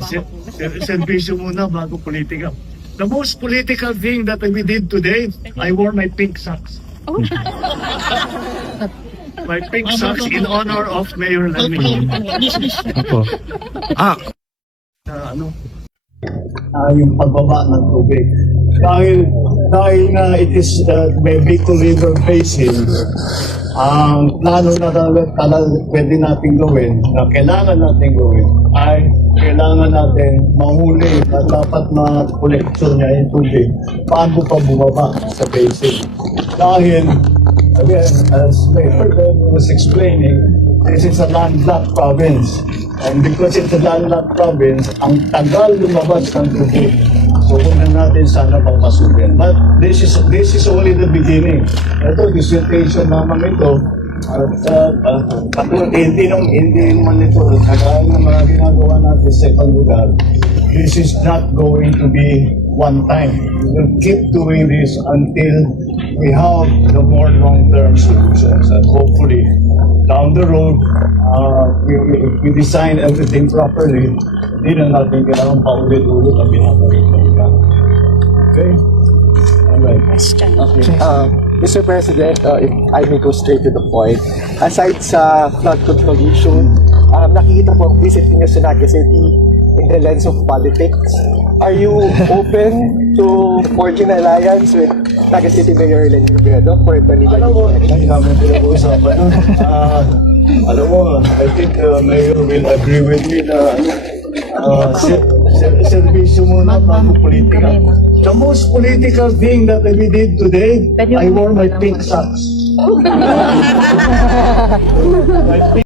Servisyo muna bago politika. The most political thing that we did today, I wore my pink socks. My pink socks in honor of Mayor Laming. Opo. Yung pagbaba ng tubig. Dahil na it is Bicol River Basin, ang plano na talaga pwede natin gawin, na kailangan natin gawin, ay kailangan natin mahuli at dapat ma-collection niya yung tubig bago pa bumaba sa basin. Dahil, again, as Mayor was explaining, this is a landlocked province. And because it's a landlocked province, ang tagal lumabas ng tubig. So, huwag natin sana papasukin. But this is only the beginning. Ito, dissertation naman ito. Hindi naman ito. Kagaya ng mga ginagawa natin sa ibang lugar. This is not going to be one time. We will keep doing this until we have the more long-term solutions. And hopefully, down the road, if we design everything properly, hindi na natin kailangan paulit-ulit ang binabalik. Okay? Alright. Okay. Mr. President, if I may go straight to the point, aside sa flood control issue, nakikita po ang visit niyo sa Naga City in the lens of politics. Are you open to forging an alliance with Naga City Mayor Lenny Robredo for 2020? Alam mo, hindi namin pinag-uusapan yun. Alam mo, I think Mayor will agree with me na servisyo muna bago politika. The most political thing that we did today, I wore my pink socks. My pink